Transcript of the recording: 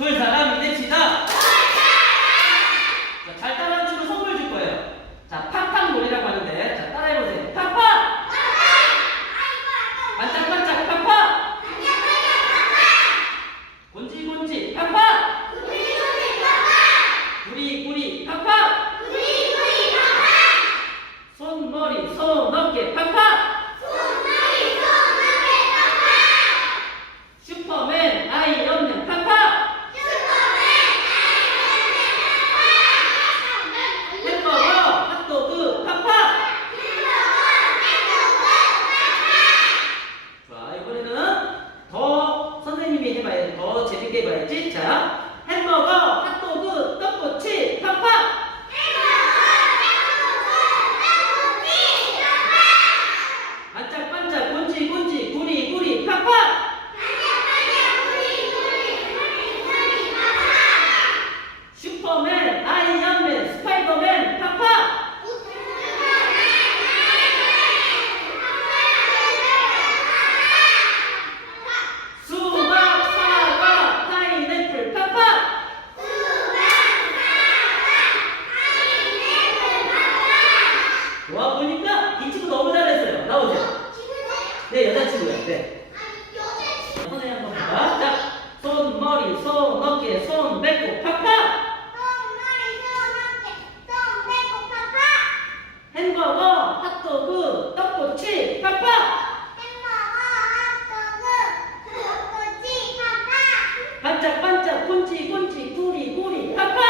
그 사람 더 재밌게 봐야지. 자, 햄버거 와 보니까 이 친구 너무 잘했어요. 나오죠? 네 여자친구요. 네. 손에 한번 봐봐. 자, 손 머리, 손 어깨, 손 배꼽 팍팍. 햄버거, 핫도그, 떡꼬치 팍팍. 반짝반짝 곤지곤지 꾸리꾸리 팍팍.